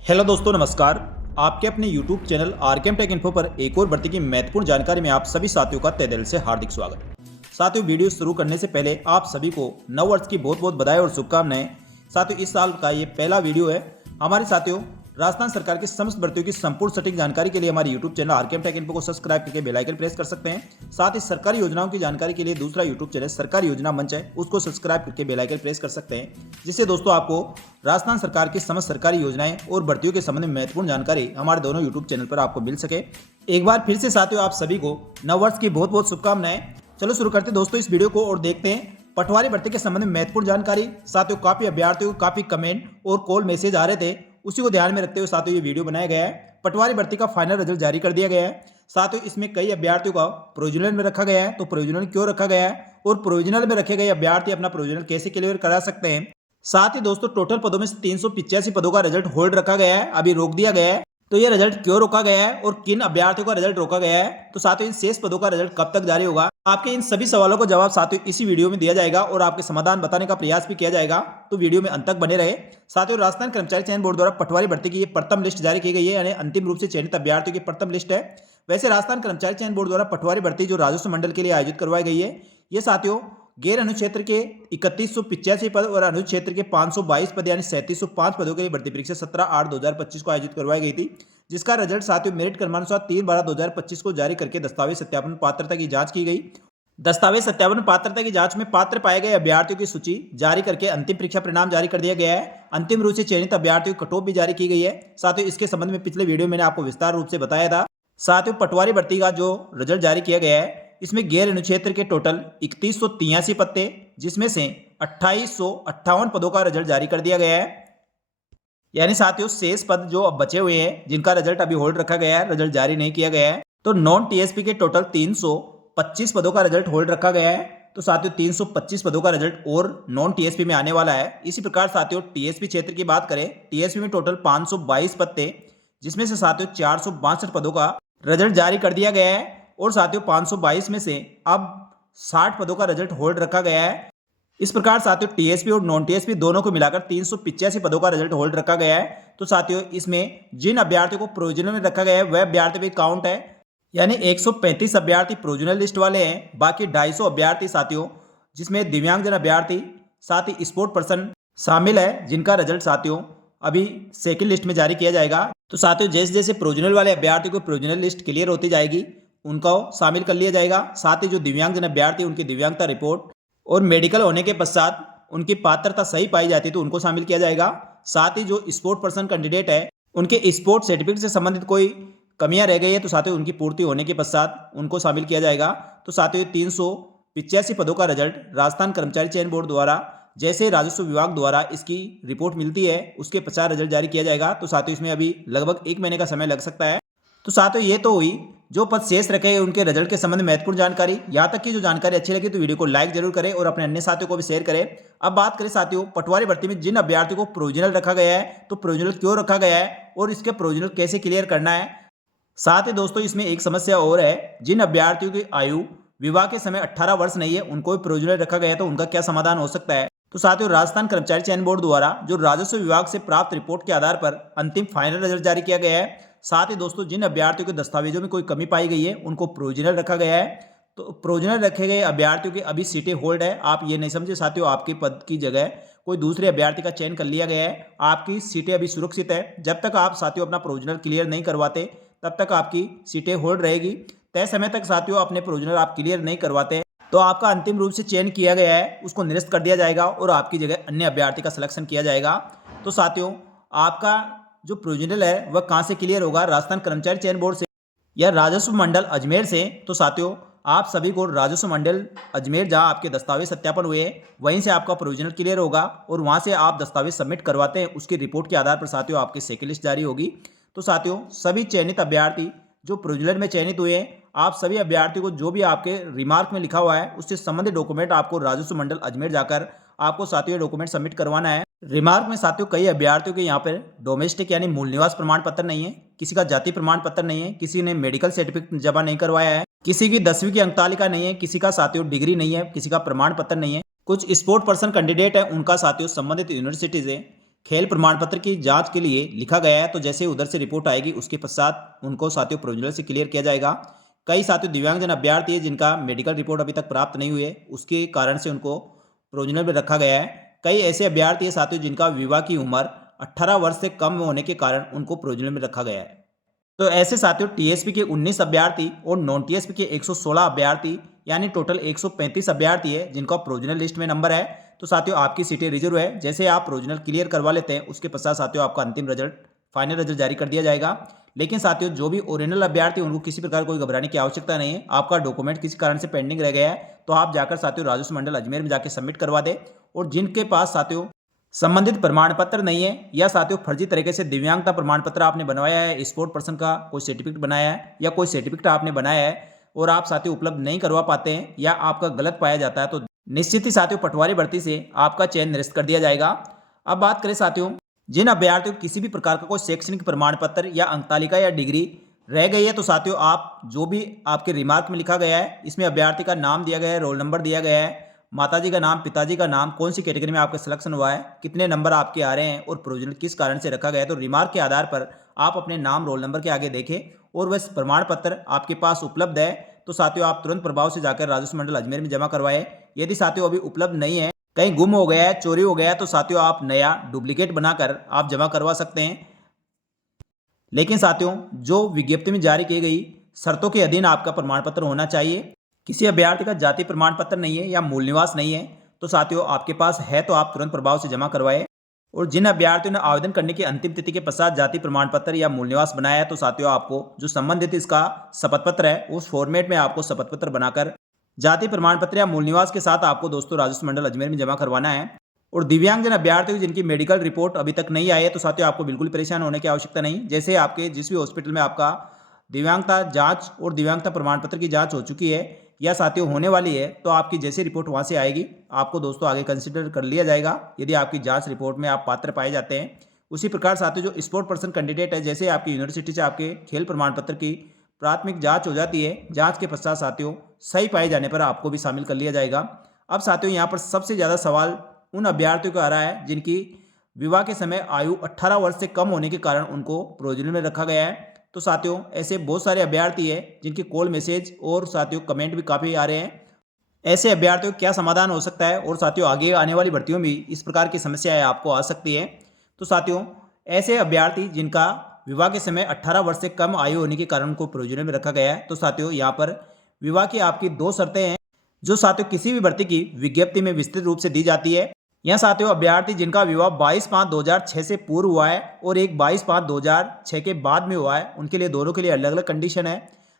Hello दोस्तों, नमस्कार। आपके अपने YouTube channel RKM take info पर एक और भर्ती की महत्वपूर्ण जानकारी में आप सभी साथियों का तहे दिल से हार्दिक स्वागत। साथियों, वीडियो शुरू करने से पहले आप सभी को नव वर्ष की बहुत बहुत बधाई और शुभकामनाएं। साथियों, इस साल का ये पहला वीडियो है। हमारे साथियों, राजस्थान सरकार की समस्त भर्तियों की संपूर्ण सटीक जानकारी के लिए हमारे YouTube channel RKM take info को सब्सक्राइब करके बेल आइकन प्रेस कर सकते हैं। साथ ही सरकारी योजनाओं की जानकारी के लिए दूसरा यूट्यूब चैनल सरकारी योजना मंच है, उसको सब्सक्राइब करके बेल आइकन प्रेस कर सकते हैं, जिससे दोस्तों आपको राजस्थान सरकार की समस्त सरकारी योजनाएं और भर्तियों के संबंध में महत्वपूर्ण जानकारी हमारे दोनों यूट्यूब चैनल पर आपको मिल सके। एक बार फिर से साथियों, आप सभी को नववर्ष की बहुत बहुत शुभकामनाएं। चलो शुरू करते हैं दोस्तों इस वीडियो को और देखते हैं पटवारी भर्ती के संबंध में महत्वपूर्ण जानकारी। साथियों, काफी अभ्यर्थियों को काफी कमेंट और कॉल मैसेज आ रहे थे, उसी को ध्यान में रखते हुए साथियों ये वीडियो बनाया गया है। पटवारी भर्ती का फाइनल रिजल्ट जारी कर दिया गया है। साथियों, इसमें कई अभ्यर्थियों का प्रोविजनल में रखा गया है, तो प्रोविजनल क्यों रखा गया है और प्रोविजनल में रखे गए अभ्यर्थी अपना प्रोविजनल कैसे क्लियर करा सकते हैं। साथ ही दोस्तों, टोटल पदों में 385 पदों का रिजल्ट होल्ड रखा गया है, अभी रोक दिया गया है। तो ये रिजल्ट क्यों रोका गया है और किन अभ्यर्थियों का रिजल्ट रोका गया है, तो साथियों इन शेष पदों का रिजल्ट कब तक जारी होगा, आपके इन सभी सवालों का जवाब साथियों इसी वीडियो में दिया जाएगा और आपके समाधान बताने का प्रयास भी किया जाएगा। तो वीडियो में अंत तक बने रहे। साथियों, राजस्थान कर्मचारी चयन बोर्ड द्वारा पटवारी भर्ती की ये प्रथम लिस्ट जारी की गई है, यानी अंतिम रूप से चयनित अभ्यर्थियों की प्रथम लिस्ट है। वैसे राजस्थान कर्मचारी चयन बोर्ड द्वारा पटवारी भर्ती जो राजस्व मंडल के लिए आयोजित करवाई गई है, ये साथियों गैर अनुक्षेत्र के 3185 पद और अनुक्षेत्र के 522 पद यानी 3705 पदों के लिए भर्ती परीक्षा 17/8/2025 को आयोजित करवाई गई थी, जिसका रिजल्ट साथियों मेरिट क्रमानुसार 3/12/2025 को जारी करके दस्तावेज सत्यापन पात्रता की जांच की गई। दस्तावेज सत्यापन पात्रता की जांच में पात्र पाए गए अभ्यर्थियों की सूची जारी करके अंतिम परीक्षा परिणाम जारी कर दिया गया है। अंतिम रूप से चयनित अभ्यर्थियों की कटऑफ भी जारी की गई है। साथियों, इसके संबंध में पिछले वीडियो में मैंने आपको विस्तार रूप से बताया था। साथियों, पटवारी भर्ती का जो रिजल्ट जारी किया गया है, इसमें गैर अनुक्षेत्र के टोटल 3183 पद थे, जिसमें से 2858 पदों का रिजल्ट जारी कर दिया गया है। यानी साथियों शेष पद जो अब बचे हुए हैं, जिनका रिजल्ट अभी होल्ड रखा गया है, रिजल्ट जारी नहीं किया गया है, तो नॉन टीएसपी के टोटल 325 पदों का रिजल्ट होल्ड रखा गया है। तो साथियों 325 पदों का रिजल्ट और नॉन टीएसपी में आने वाला है। इसी प्रकार साथियों टीएसपी क्षेत्र की बात करें, टीएसपी में टोटल 522 पद थे, जिसमें से साथियों 462 पदों का रिजल्ट जारी कर दिया गया है और साथियों 522 में से अब 60 पदों का रिजल्ट होल्ड रखा गया है। इस प्रकार साथियों टीएसपी और नॉन टीएसपी दोनों को मिलाकर 385 पदों का रिजल्ट होल्ड रखा गया है। तो साथियों इसमें जिन अभ्यर्थियों को प्रोविजनल में रखा गया है वह अभ्यर्थी भी काउंट है, यानी 135 अभ्यर्थी प्रोविजनल लिस्ट वाले हैं, बाकी 250 अभ्यर्थी साथियों जिसमें दिव्यांगजन अभ्यर्थी साथ ही स्पोर्ट पर्सन शामिल है, जिनका रिजल्ट साथियों अभी सेकंड लिस्ट में जारी किया जाएगा। तो साथियों जैसे जैसे प्रोविजनल वाले अभ्यर्थियों को प्रोविजनल लिस्ट क्लियर होती जाएगी, उनको शामिल कर लिया जाएगा। साथ ही जो दिव्यांगजन अभ्यर्थी उनकी दिव्यांगता रिपोर्ट और मेडिकल होने के पश्चात उनकी पात्रता सही पाई जाती है तो उनको शामिल किया जाएगा। साथ ही जो स्पोर्ट पर्सन कैंडिडेट है, उनके स्पोर्ट सर्टिफिकेट से संबंधित कोई कमियां रह गई है तो साथियों उनकी पूर्ति होने के पश्चात उनको शामिल किया जाएगा। तो साथियों 385 पदों का रिजल्ट राजस्थान कर्मचारी चयन बोर्ड द्वारा जैसे राजस्व विभाग द्वारा इसकी रिपोर्ट मिलती है उसके पश्चात रिजल्ट जारी किया जाएगा। तो साथियों इसमें अभी लगभग 1 महीने का समय लग सकता है। तो साथियों ये तो हुई जो पद शेष रखे हैं उनके रिजल्ट के संबंध में महत्वपूर्ण जानकारी। यहाँ तक की जो जानकारी अच्छी लगी तो वीडियो को लाइक जरूर करें और अपने अन्य साथियों को भी शेयर करें। अब बात करें साथियों पटवारी भर्ती में जिन अभ्यर्थियों को प्रोविजनल रखा गया है, तो प्रोविजनल क्यों रखा गया है और इसके प्रोविजनल कैसे क्लियर करना है। साथ ही दोस्तों इसमें एक समस्या और है, जिन अभ्यर्थियों की आयु विवाह के समय 18 वर्ष नहीं है उनको भी प्रोविजनल रखा गया है, तो उनका क्या समाधान हो सकता है। तो साथियों राजस्थान कर्मचारी चयन बोर्ड द्वारा जो राजस्व विभाग से प्राप्त रिपोर्ट के आधार पर अंतिम फाइनल रिजल्ट जारी किया गया है। साथ ही दोस्तों जिन अभ्यर्थियों के दस्तावेजों में कोई कमी पाई गई है उनको प्रोविजनल रखा गया है। तो प्रोविजनल रखे गए अभ्यर्थियों की अभी सीटें होल्ड है। आप ये नहीं समझे साथियों आपके पद की जगह कोई दूसरे अभ्यर्थी का चयन कर लिया गया है, आपकी सीटें अभी सुरक्षित है। जब तक आप साथियों अपना प्रोविजनल क्लियर नहीं करवाते तब तक आपकी सीटें होल्ड रहेगी। तय समय तक साथियों अपने प्रोविजनल आप क्लियर नहीं करवाते तो आपका अंतिम रूप से चयन किया गया है उसको निरस्त कर दिया जाएगा और आपकी जगह अन्य अभ्यर्थी का सिलेक्शन किया जाएगा। तो साथियों आपका जो प्रोविजनल है वह कहाँ से क्लियर होगा, राजस्थान कर्मचारी चयन बोर्ड से या राजस्व मंडल अजमेर से। तो साथियों आप सभी को राजस्व मंडल अजमेर जहां आपके दस्तावेज सत्यापन हुए वहीं से आपका प्रोविजनल क्लियर होगा और वहां से आप दस्तावेज सबमिट करवाते हैं, उसकी रिपोर्ट के आधार पर साथियों आपकी सेकंड लिस्ट जारी होगी। तो साथियों सभी चयनित अभ्यर्थी जो प्रोविजनल में चयनित हुए हैं, आप सभी अभ्यर्थियों को जो भी आपके रिमार्क में लिखा हुआ है उससे संबंधित डॉक्यूमेंट आपको राजस्व मंडल अजमेर जाकर आपको साथियों डॉक्यूमेंट सबमिट करवाना है। रिमार्क में साथियों कई अभ्यर्थियों के यहाँ पर डोमेस्टिक यानी मूल निवास प्रमाण पत्र नहीं है, किसी का जाति प्रमाण पत्र नहीं है, किसी ने मेडिकल सर्टिफिकेट जमा नहीं करवाया है, किसी की 10वीं की अंक तालिका नहीं है, किसी का साथियों डिग्री नहीं है, किसी का प्रमाण पत्र नहीं है। कुछ स्पोर्ट पर्सन कैंडिडेट है उनका साथियों संबंधित यूनिवर्सिटी से खेल प्रमाण पत्र की जांच के लिए लिखा गया है। तो जैसे उधर से रिपोर्ट आएगी उसके पश्चात उनको साथियों प्रोविजनल से क्लियर किया जाएगा। कई साथियों दिव्यांगजन अभ्यर्थी है जिनका मेडिकल रिपोर्ट अभी तक प्राप्त नहीं हुई है, उसके कारण से उनको प्रोविजनल में रखा गया है। कई ऐसे अभ्यर्थी है साथियों जिनका विवाह की उम्र 18 वर्ष से कम होने के कारण उनको प्रोविजनल में रखा गया है। तो ऐसे साथियों टीएसपी के 19 अभ्यर्थी और नॉन टीएसपी के 116 अभ्यर्थी यानी टोटल 135 अभ्यर्थी है जिनका प्रोविजनल लिस्ट में नंबर है। तो साथियों आपकी सीटें रिजर्व है। जैसे आप प्रोविजनल क्लियर करवा लेते हैं उसके पश्चात साथियों आपका अंतिम रिजल्ट फाइनल रिजल्ट जारी कर दिया जाएगा। लेकिन साथियों जो भी ओरिजिनल अभ्यर्थी उनको किसी प्रकार कोई घबराने की आवश्यकता नहीं है। आपका डॉक्यूमेंट किसी कारण से पेंडिंग रह गया है तो आप जाकर साथियों राजस्व मंडल अजमेर में जाकर सबमिट करवा दें। और जिनके पास साथियों संबंधित प्रमाण पत्र नहीं है या साथियों फर्जी तरीके से दिव्यांगता प्रमाण पत्र आपने बनवाया है, स्पोर्ट पर्सन का कोई सर्टिफिकेट बनाया है या कोई सर्टिफिकेट आपने बनाया है और आप साथियों उपलब्ध नहीं करवा पाते हैं या आपका गलत पाया जाता है तो निश्चित ही साथियों पटवारी भर्ती से आपका चयन निरस्त कर दिया जाएगा। अब बात करें साथियों जिन अभ्यर्थियों को किसी भी प्रकार का कोई शैक्षणिक प्रमाण पत्र या अंक तालिका या डिग्री रह गई है तो साथियों आप जो भी आपके रिमार्क में लिखा गया है इसमें अभ्यर्थी का नाम दिया गया है, रोल नंबर दिया गया है, माताजी का नाम, पिताजी का नाम, कौन सी कैटेगरी में आपका सिलेक्शन हुआ है, कितने नंबर आपके आ रहे हैं और प्रोविजनल किस कारण से रखा गया है। तो रिमार्क के आधार पर आप अपने नाम रोल नंबर के आगे देखें और वह प्रमाण पत्र आपके पास उपलब्ध है तो साथियों आप तुरंत प्रभाव से जाकर राजस्व मंडल अजमेर में जमा करवाएं। यदि साथियों अभी उपलब्ध नहीं है, कहीं गुम हो गया है, चोरी हो गया है तो साथियों आप नया डुप्लीकेट बनाकर आप जमा करवा सकते हैं। लेकिन साथियों जो विज्ञप्ति में जारी की गई शर्तों के अधीन आपका प्रमाण पत्र होना चाहिए। किसी अभ्यर्थी का जाति प्रमाण पत्र नहीं है या मूल निवास नहीं है तो साथियों आपके पास है तो आप तुरंत प्रभाव से जमा करवाएं। और जिन अभ्यर्थियों ने आवेदन करने की अंतिम तिथि के पश्चात जाति प्रमाण पत्र या मूल निवास बनाया है तो साथियों आपको जो संबंधित इसका शपथ पत्र है उस फॉर्मेट में आपको शपथ पत्र बनाकर जाति प्रमाण पत्र या मूल निवास के साथ आपको दोस्तों राजस्व मंडल अजमेर में जमा करवाना है। और दिव्यांगजन अभ्यर्थियों जिनकी मेडिकल रिपोर्ट अभी तक नहीं आई है तो साथियों आपको बिल्कुल परेशान होने की आवश्यकता नहीं। जैसे आपके जिस भी हॉस्पिटल में आपका दिव्यांगता जांच और दिव्यांगता प्रमाण पत्र की जांच हो चुकी है या साथियों होने वाली है तो आपकी जैसी रिपोर्ट वहां से आएगी आपको दोस्तों आगे कंसिडर कर लिया जाएगा यदि आपकी जांच रिपोर्ट में आप पात्र पाए जाते हैं। उसी प्रकार साथियों जो स्पोर्ट पर्सन कैंडिडेट है जैसे आपकी यूनिवर्सिटी से आपके खेल प्रमाण पत्र की प्राथमिक जांच हो जाती है, जांच के पश्चात साथियों सही पाए जाने पर आपको भी शामिल कर लिया जाएगा। अब साथियों यहाँ पर सबसे ज़्यादा सवाल उन अभ्यर्थियों को आ रहा है जिनकी विवाह के समय आयु 18 वर्ष से कम होने के कारण उनको प्रोविजनल में रखा गया है। तो साथियों ऐसे बहुत सारे अभ्यर्थी है जिनके कॉल मैसेज और साथियों कमेंट भी काफ़ी आ रहे हैं। ऐसे अभ्यर्थियों को क्या समाधान हो सकता है और साथियों आगे आने वाली भर्तियों में इस प्रकार की समस्याएं आपको आ सकती है। तो साथियों ऐसे अभ्यर्थी जिनका विवाह के समय 18 वर्ष से कम आयु होने के कारण उनको प्रोविजनल में रखा गया है तो साथियों यहाँ पर विवाह की आपकी 2 शर्तें हैं जो साथियों किसी भी भर्ती की विज्ञप्ति में विस्तृत रूप से दी जाती है। यहाँ साथियों अभ्यर्थी जिनका विवाह 22/5/2006 से पूर्व हुआ है और एक 22/5/2006 के बाद में हुआ है उनके लिए दोनों के लिए अलग अलग कंडीशन है।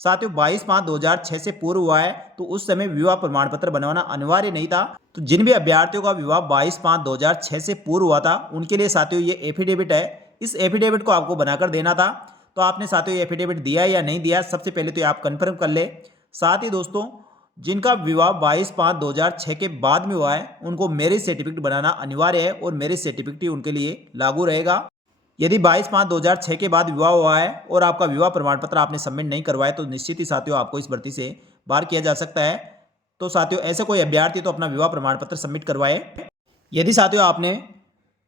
साथियों 22/5/2006 से पूर्व हुआ है तो उस समय विवाह प्रमाण पत्र बनवाना अनिवार्य नहीं था। तो जिन भी अभ्यर्थियों का विवाह 22/5/2006 से पूर्व हुआ था उनके लिए साथियों ये एफिडेविट है, इस एफिडेविट को आपको बनाकर देना था। तो आपने साथियों ये एफिडेविट दिया या नहीं दिया सबसे पहले तो आप कन्फर्म कर ले। साथ ही दोस्तों जिनका विवाह 22/5/2006 के बाद में हुआ है उनको मैरिज सर्टिफिकेट बनाना अनिवार्य है और मैरिज सर्टिफिकेट ही उनके लिए लागू रहेगा। यदि 22/5/2006 के बाद विवाह हुआ है और आपका विवाह प्रमाण पत्र आपने सबमिट नहीं करवाया तो निश्चित ही साथियों आपको इस भर्ती से बाहर किया जा सकता है। तो साथियों ऐसे कोई अभ्यर्थी तो अपना विवाह प्रमाण पत्र सबमिट करवाए। यदि साथियों आपने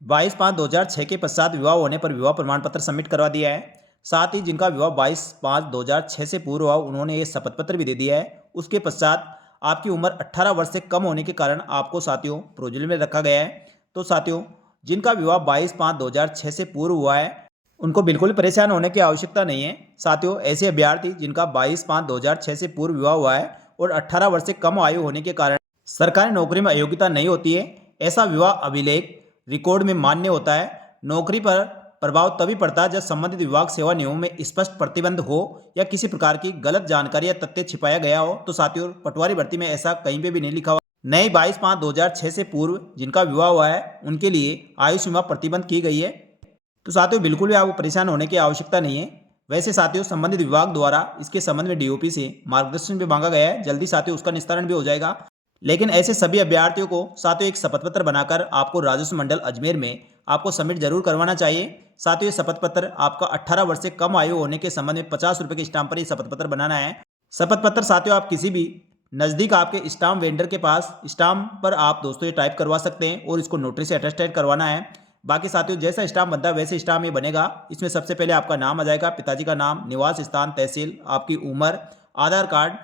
22/5/2006 के पश्चात विवाह होने पर विवाह प्रमाण पत्र सबमिट करवा दिया है, साथ ही जिनका विवाह 22/5/2006 से पूर्व हुआ उन्होंने ये शपथ पत्र भी दे दिया है, उसके पश्चात आपकी उम्र 18 वर्ष से कम होने के कारण आपको साथियों प्रोविजनल में रखा गया है। तो साथियों जिनका विवाह 22/5/2006 से पूर्व हुआ है उनको बिल्कुल परेशान होने की आवश्यकता नहीं है। साथियों ऐसे अभ्यर्थी जिनका 22/5/2006 से पूर्व विवाह हुआ है और 18 वर्ष से कम आयु होने के कारण सरकारी नौकरी में अयोग्यता नहीं होती है, ऐसा विवाह अभिलेख रिकॉर्ड में मान्य होता है। नौकरी पर प्रभाव तभी पड़ता है जब संबंधित विभाग सेवा नियमों में स्पष्ट प्रतिबंध हो या किसी प्रकार की गलत जानकारी या तथ्य छिपाया गया हो। तो साथियों पटवारी भर्ती में ऐसा कहीं पे भी नहीं लिखा हुआ। नए 22/5/2006 से पूर्व जिनका विवाह हुआ है उनके लिए आयु सीमा प्रतिबंध की गई है। तो साथियों बिल्कुल भी आपको परेशान होने की आवश्यकता नहीं है। वैसे साथियों संबंधित विभाग द्वारा इसके संबंध में डीओपी से मार्गदर्शन भी मांगा गया है, जल्दी साथियों उसका निस्तारण भी हो जाएगा। लेकिन ऐसे सभी अभ्यर्थियों को साथियों एक शपथ पत्र बनाकर आपको राजस्व मंडल अजमेर में आपको सबमिट जरूर करवाना चाहिए। साथियों ये शपथ पत्र आपका 18 वर्ष से कम आयु होने के संबंध में 50 रुपये के स्टाम्प पर ये शपथ पत्र बनाना है। शपथ पत्र साथियों आप किसी भी नज़दीक आपके स्टाम्प वेंडर के पास स्टाम्प पर आप दोस्तों ये टाइप करवा सकते हैं और इसको नोटरी से अटेस्टेड करवाना है। बाकी साथियों जैसा स्टाम्प बनता है वैसे स्टाम्प ये बनेगा। इसमें सबसे पहले आपका नाम आ जाएगा, पिताजी का नाम, निवास स्थान, तहसील, आपकी उम्र, आधार कार्ड।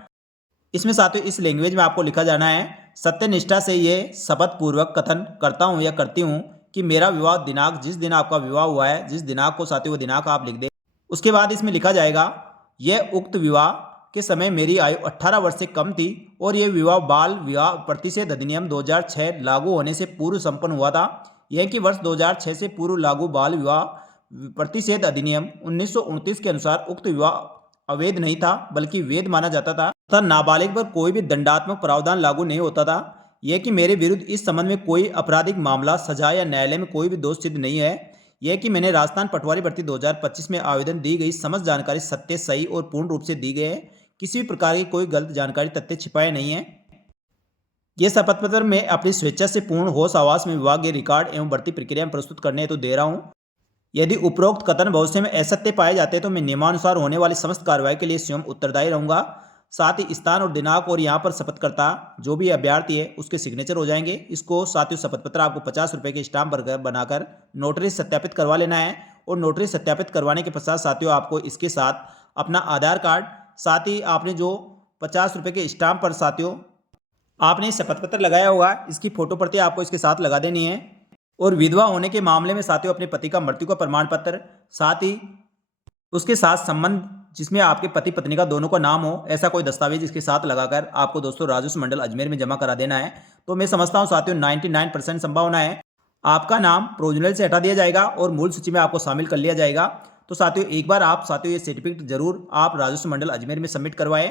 इसमें साथियों इस लैंग्वेज में आपको लिखा जाना है, सत्यनिष्ठा से ये शपथ पूर्वक कथन करता हूँ या करती हूँ कि मेरा विवाह दिनांक, जिस दिन आपका विवाह हुआ है, जिस दिनांक को साथियों वो दिनांक आप लिख दें। उसके बाद इसमें लिखा जाएगा, यह उक्त विवाह के समय मेरी आयु 18 वर्ष से कम थी और यह विवाह बाल विवाह प्रतिषेध अधिनियम 2006 लागू होने से पूर्व संपन्न हुआ था। यह कि वर्ष 2006 से पूर्व लागू बाल विवाह प्रतिषेध अधिनियम 1929 के अनुसार उक्त विवाह अवैध नहीं था बल्कि वैध माना जाता था तथा नाबालिग पर कोई भी दंडात्मक प्रावधान लागू नहीं होता था। यह कि मेरे विरुद्ध इस संबंध में कोई आपराधिक मामला, सजा या न्यायालय में कोई भी दोष सिद्ध नहीं है। यह कि मैंने राजस्थान पटवारी भर्ती 2025 में आवेदन दी गई समस्त जानकारी सत्य, सही और पूर्ण रूप से दी गई है। किसी भी प्रकार की कोई गलत जानकारी, तथ्य छिपाए नहीं है। यह शपथ पत्र मैं अपनी स्वेच्छा से पूर्ण होश आवास में विभागीय रिकॉर्ड एवं भर्ती प्रक्रिया में प्रस्तुत करने हेतु दे रहा हूं। यदि उपरोक्त कथन भविष्य में असत्य पाए जाते हैं तो मैं नियमानुसार होने वाली समस्त कार्रवाई के लिए स्वयं उत्तरदायी रहूंगा। साथ ही स्थान और दिनांक और यहाँ पर शपथकर्ता जो भी अभ्यर्थी है उसके सिग्नेचर हो जाएंगे। इसको साथियों शपथ पत्र आपको 50 रुपये के स्टाम्प बनाकर नोटरी सत्यापित करवा लेना है और नोटरी सत्यापित करवाने के पश्चात साथियों आपको इसके साथ अपना आधार कार्ड, साथ ही आपने जो 50 रुपये के स्टाम्प पर साथियों आपने शपथ पत्र लगाया होगा इसकी फोटो प्रति आपको इसके साथ लगा देनी है। और विधवा होने के मामले में साथियों अपने पति का मृत्यु का प्रमाण पत्र, साथ ही उसके साथ संबंध जिसमें आपके पति पत्नी का दोनों का नाम हो, ऐसा कोई दस्तावेज इसके साथ लगाकर आपको दोस्तों राजस्व मंडल अजमेर में जमा करा देना है। तो मैं समझता हूं साथियों 99% संभावना है आपका नाम प्रोविजनल से हटा दिया जाएगा और मूल सूची में आपको शामिल कर लिया जाएगा। तो साथियों एक बार आप साथियों ये सर्टिफिकेट जरूर आप राजस्व मंडल अजमेर में सबमिट करवाएं।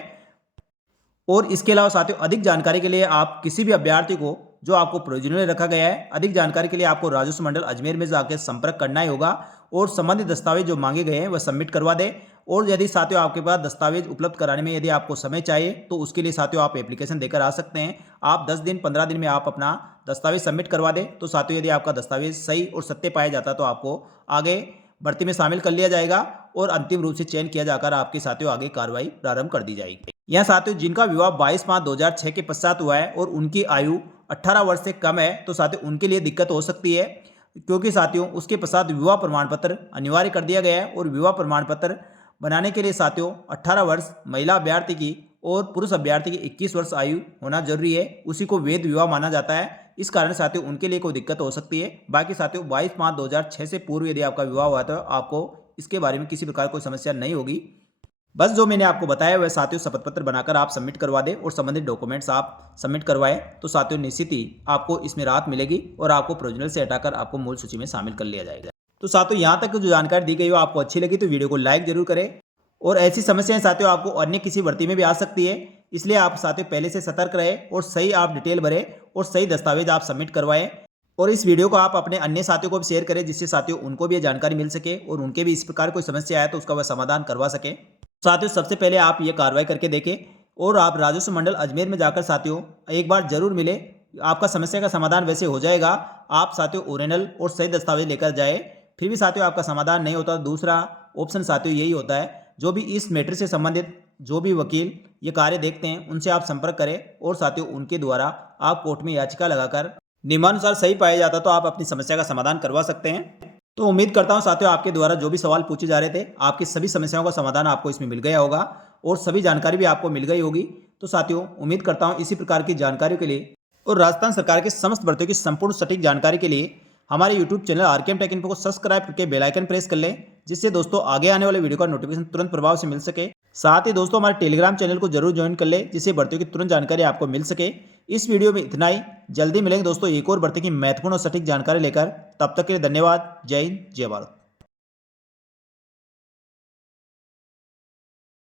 और इसके अलावा साथियों अधिक जानकारी के लिए आप किसी भी अभ्यर्थी को जो आपको प्रोविजनल रखा गया है, अधिक जानकारी के लिए आपको राजस्व मंडल अजमेर में जाकर संपर्क करना ही होगा और संबंधित दस्तावेज जो मांगे गए हैं वह सबमिट करवा दें। और यदि साथियों आपके पास दस्तावेज उपलब्ध कराने में यदि आपको समय चाहिए तो उसके लिए साथियों आप एप्लीकेशन देकर आ सकते हैं। आप 10 दिन 15 दिन में आप अपना दस्तावेज सबमिट करवा दें। तो साथियों यदि आपका दस्तावेज सही और सत्य पाया जाता तो आपको आगे भर्ती में शामिल कर लिया जाएगा और अंतिम रूप से चयन किया जाकर आपके साथियों आगे कार्रवाई प्रारंभ कर दी जाएगी। यहाँ साथियों जिनका विवाह 22/5/2006 के पश्चात हुआ है और उनकी आयु 18 वर्ष से कम है तो साथियों उनके लिए दिक्कत हो सकती है, क्योंकि साथियों उसके पश्चात विवाह प्रमाण पत्र अनिवार्य कर दिया गया है। और विवाह प्रमाण पत्र बनाने के लिए साथियों 18 वर्ष महिला अभ्यर्थी की और पुरुष अभ्यर्थी की 21 वर्ष आयु होना जरूरी है, उसी को वैध विवाह माना जाता है। इस कारण साथियों उनके लिए कोई दिक्कत हो सकती है। बाकी साथियों 22/5/2006 से पूर्व यदि आपका विवाह हुआ तो आपको इसके बारे में किसी प्रकार कोई समस्या नहीं होगी। बस जो मैंने आपको बताया वह साथियों शपथ पत्र बनाकर आप सबमिट करवा दें और संबंधित डॉक्यूमेंट्स आप सबमिट करवाएं तो साथियों निश्चित ही आपको इसमें राहत मिलेगी और आपको प्रोविजनल से हटाकर आपको मूल सूची में शामिल कर लिया जाएगा। तो साथियों यहाँ तक जो जानकारी दी गई हो आपको अच्छी लगी तो वीडियो को लाइक जरूर करें। और ऐसी समस्याएं साथियों आपको अन्य किसी भर्ती में भी आ सकती है, इसलिए आप साथियों पहले से सतर्क रहे और सही आप डिटेल भरें और सही दस्तावेज आप सबमिट करवाएं। और इस वीडियो को आप अपने अन्य साथियों को भी शेयर करें जिससे साथियों उनको भी ये जानकारी मिल सके और उनके भी इस प्रकार कोई समस्या आए तो उसका वह समाधान करवा सके। साथियों सबसे पहले आप ये कार्रवाई करके देखें और आप राजस्व मंडल अजमेर में जाकर साथियों एक बार जरूर मिले, आपका समस्या का समाधान वैसे हो जाएगा। आप साथियों ओरिजिनल और सही दस्तावेज लेकर जाए, फिर भी साथियों आपका समाधान नहीं होता, दूसरा ऑप्शन साथियों यही होता है, जो भी इस मैटर से संबंधित जो भी वकील ये कार्य देखते हैं उनसे आप संपर्क करें और साथियों उनके द्वारा आप कोर्ट में याचिका लगाकर नियमानुसार सही पाया जाता तो आप अपनी समस्या का समाधान करवा सकते हैं। तो उम्मीद करता हूं साथियों आपके द्वारा जो भी सवाल पूछे जा रहे थे आपकी सभी समस्याओं का समाधान आपको इसमें मिल गया होगा और सभी जानकारी भी आपको मिल गई होगी। तो साथियों उम्मीद करता हूं इसी प्रकार की जानकारी के लिए और राजस्थान सरकार के समस्त भर्तियों की संपूर्ण सटीक जानकारी के लिए हमारे YouTube channel RKM take info को सब्सक्राइब करके बेल आइकन प्रेस कर लें, जिससे दोस्तों आगे आने वाले वीडियो का नोटिफिकेशन तुरंत प्रभाव से मिल सके। साथ ही दोस्तों हमारे टेलीग्राम चैनल को जरूर ज्वाइन कर लें, जिससे भर्तियों की तुरंत जानकारी आपको मिल सके। इस वीडियो में इतना ही, जल्दी मिलेंगे दोस्तों एक और भर्ती की महत्वपूर्ण और सटीक जानकारी लेकर। तब तक के लिए धन्यवाद। जय हिंद, जय भारत।